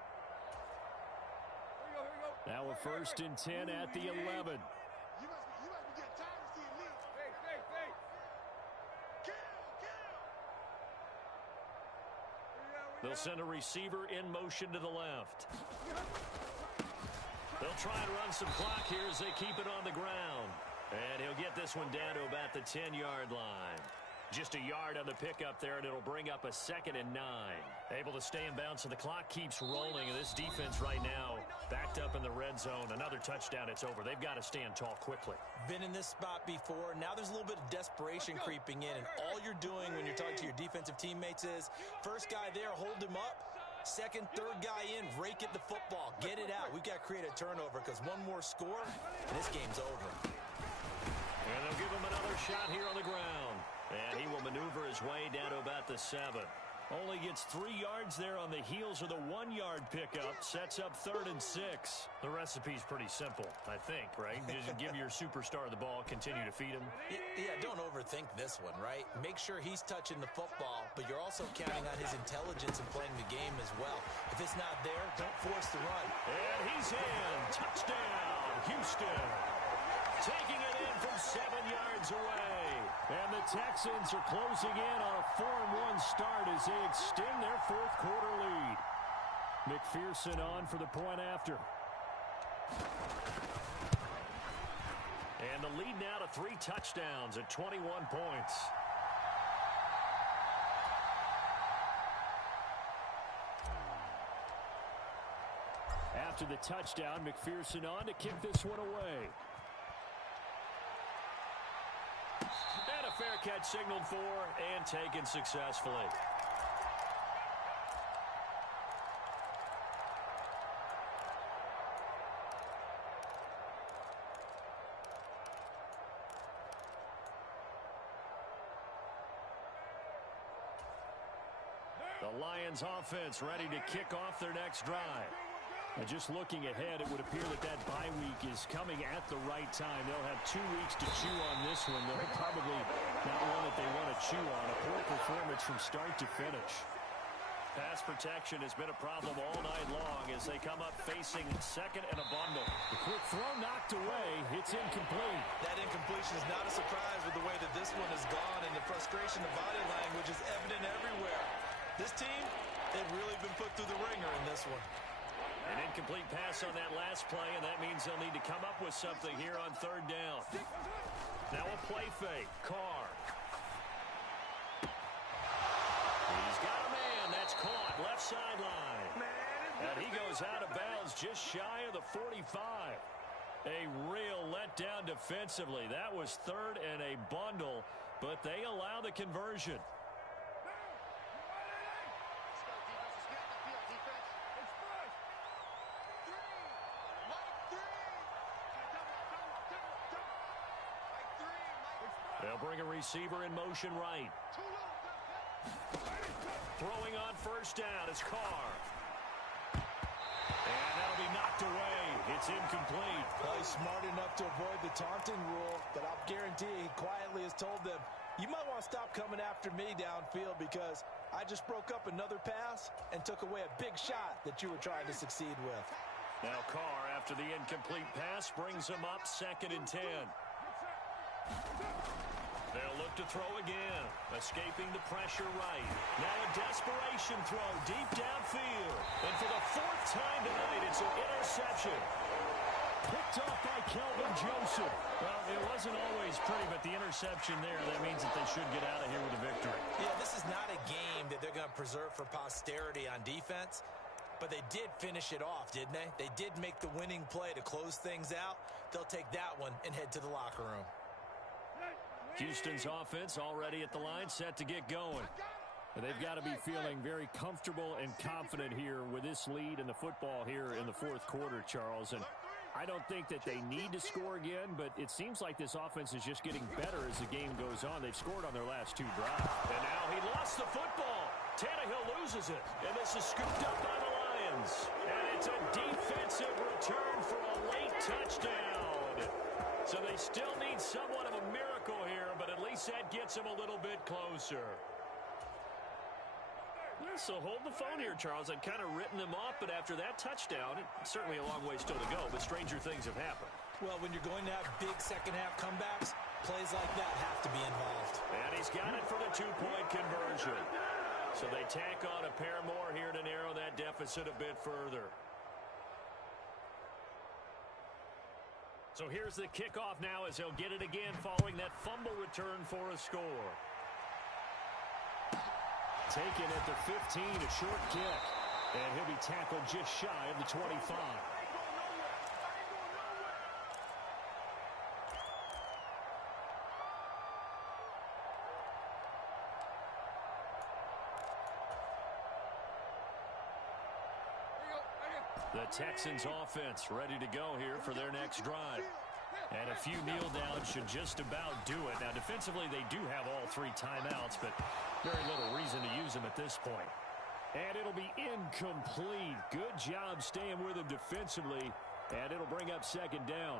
Now a 1st and 10 at the 11. You must be getting tired of seeing me. Hey. They'll send a receiver in motion to the left. They'll try and run some clock here as they keep it on the ground. And he'll get this one down to about the 10-yard line. Just a yard on the pickup there, and it'll bring up a 2nd and 9. Able to stay in bounds, so the clock keeps rolling. And this defense right now backed up in the red zone. Another touchdown, it's over. They've got to stand tall quickly. Been in this spot before. Now there's a little bit of desperation creeping in. And all you're doing when you're talking to your defensive teammates is, first guy there, hold him up. Second, third guy in, rake at the football. Get it out. We've got to create a turnover because one more score, and this game's over. And they'll give him another shot here on the ground. And he will maneuver his way down to about the 7. Only gets 3 yards there on the heels of the 1-yard pickup. Sets up 3rd and 6. The recipe's pretty simple, I think, right? Just give your superstar the ball, continue to feed him. Yeah, don't overthink this one, right? Make sure he's touching the football, but you're also counting on his intelligence in playing the game as well. If it's not there, don't force the run. And he's in. Touchdown, Houston. Taking it in from 7 yards away. And the Texans are closing in on a 4-1 start as they extend their 4th quarter lead. McPherson on for the point after. And the lead now to 3 touchdowns at 21 points. After the touchdown, McPherson on to kick this one away. And a fair catch signaled for and taken successfully. The Lions offense ready to kick off their next drive. And just looking ahead, it would appear that bye week is coming at the right time. They'll have 2 weeks to chew on this one. They're probably not one that they want to chew on. A poor performance from start to finish. Pass protection has been a problem all night long as they come up facing second and a bundle. The quick throw knocked away. It's incomplete. That incompletion is not a surprise with the way that this one has gone, and the frustration of body language is evident everywhere. This team, they've really been put through the ringer in this one. An incomplete pass on that last play, and that means they'll need to come up with something here on third down. Now a play fake. Carr. He's got a man. That's caught. Left sideline. And he goes out of bounds just shy of the 45. A real letdown defensively. That was third and a bundle, but they allow the conversion. They'll bring a receiver in motion right. Throwing on first down is Carr. And that'll be knocked away. It's incomplete. Well, he's smart enough to avoid the taunting rule, but I'll guarantee he quietly has told them, you might want to stop coming after me downfield because I just broke up another pass and took away a big shot that you were trying to succeed with. Now Carr, after the incomplete pass, brings him up 2nd and 10. They'll look to throw again, escaping the pressure right. Now a desperation throw deep downfield. And for the 4th time tonight, it's an interception. Picked off by Kelvin Joseph. Well, it wasn't always pretty, but the interception there, that means that they should get out of here with a victory. Yeah, this is not a game that they're going to preserve for posterity on defense, but they did finish it off, didn't they? They did make the winning play to close things out. They'll take that one and head to the locker room. Houston's offense already at the line, set to get going. And they've got to be feeling very comfortable and confident here with this lead in the football here in the 4th quarter, Charles. And I don't think that they need to score again, but it seems like this offense is just getting better as the game goes on. They've scored on their last 2 drives. And now he lost the football. Tannehill loses it. And this is scooped up by the Lions. And it's a defensive return for a late touchdown. So they still need somewhat of a miracle here, but at least that gets them a little bit closer. So hold the phone here, Charles. I'd kind of written them off, but after that touchdown, it's certainly a long way still to go, but stranger things have happened. Well, when you're going to have big second-half comebacks, plays like that have to be involved. And he's got it for the 2-point conversion. So they tack on a pair more here to narrow that deficit a bit further. So here's the kickoff now as he'll get it again following that fumble return for a score. Taken at the 15, a short kick. And he'll be tackled just shy of the 25. The Texans offense ready to go here for their next drive. And a few kneel downs should just about do it. Now, defensively, they do have all 3 timeouts, but very little reason to use them at this point. And it'll be incomplete. Good job staying with him defensively, and it'll bring up 2nd down.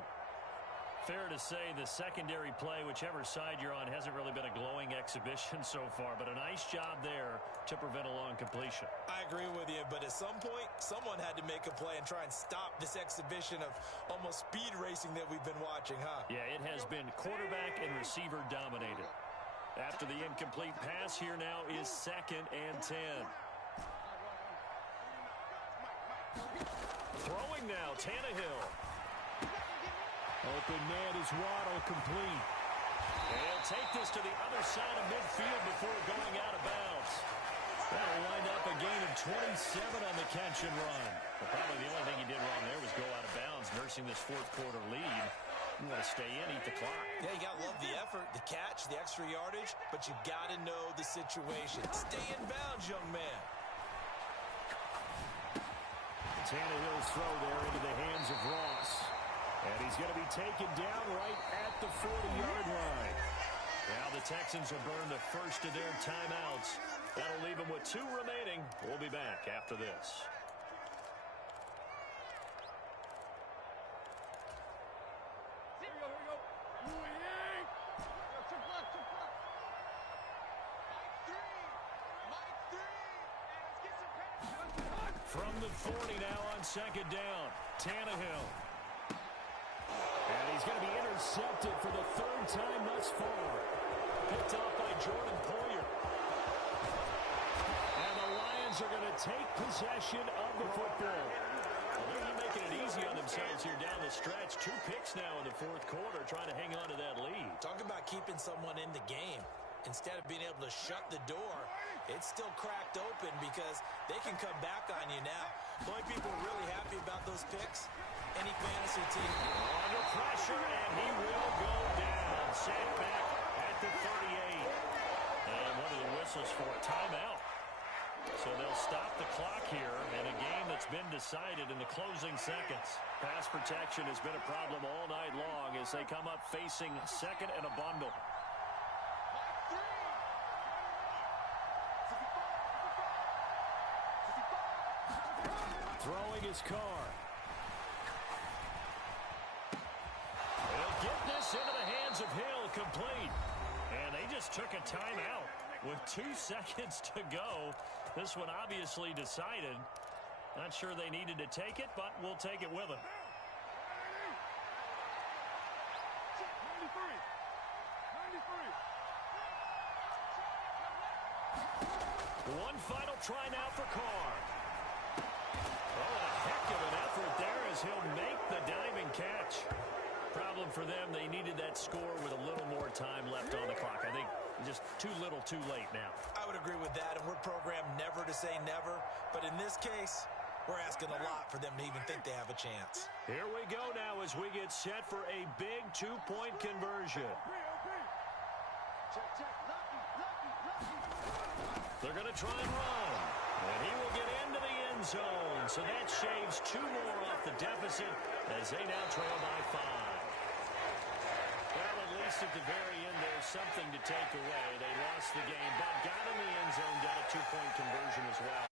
Fair to say the secondary play, whichever side you're on, hasn't really been a glowing exhibition so far, but a nice job there to prevent a long completion. I agree with you, but at some point, someone had to make a play and try and stop this exhibition of almost speed racing that we've been watching, huh? Yeah, it has been quarterback and receiver dominated. After the incomplete pass, here now is 2nd and 10. Throwing now, Tannehill. Open man is Waddle, complete. And he'll take this to the other side of midfield before going out of bounds. That'll wind up a gain of 27 on the catch and run. But probably the only thing he did wrong there was go out of bounds, nursing this 4th quarter lead. You want to stay in, eat the clock. Yeah, you got to love the effort, the catch, the extra yardage, but you got to know the situation. Stay in bounds, young man. Tannehill's throw there into the hands of Ross. And he's going to be taken down right at the 40-yard line. Now the Texans will burn the first of their timeouts. That'll leave them with 2 remaining. We'll be back after this. From the 40 now on second down, Tannehill. And he's going to be intercepted for the 3rd time thus far. Picked off by Jordan Poyer. And the Lions are going to take possession of the football. Well, they're making it easy on themselves here down the stretch. 2 picks now in the 4th quarter, trying to hang on to that lead. Talk about keeping someone in the game. Instead of being able to shut the door, it's still cracked open because they can come back on you now. The only people really happy about those picks, any fantasy team. Under pressure, and he will go down. Set back at the 38. And one of the whistles for a timeout. So they'll stop the clock here in a game that's been decided in the closing seconds. Pass protection has been a problem all night long as they come up facing 2nd and a bundle. Throwing his car. They'll get this into the hands of Hill, complete. And they just took a timeout with 2 seconds to go. This one obviously decided. Not sure they needed to take it, but we'll take it with them. 1 final try now for Carr. Oh, a heck of an effort there as he'll make the diving catch. Problem for them, they needed that score with a little more time left on the clock. I think just too little, too late now. I would agree with that, and we're programmed never to say never. But in this case, we're asking a lot for them to even think they have a chance. Here we go now as we get set for a big 2-point conversion. They're going to try and run. And he will get into the end zone. So that shaves 2 more off the deficit as they now trail by 5. Well, at least at the very end, there's something to take away. They lost the game, but got in the end zone, got a 2-point conversion as well.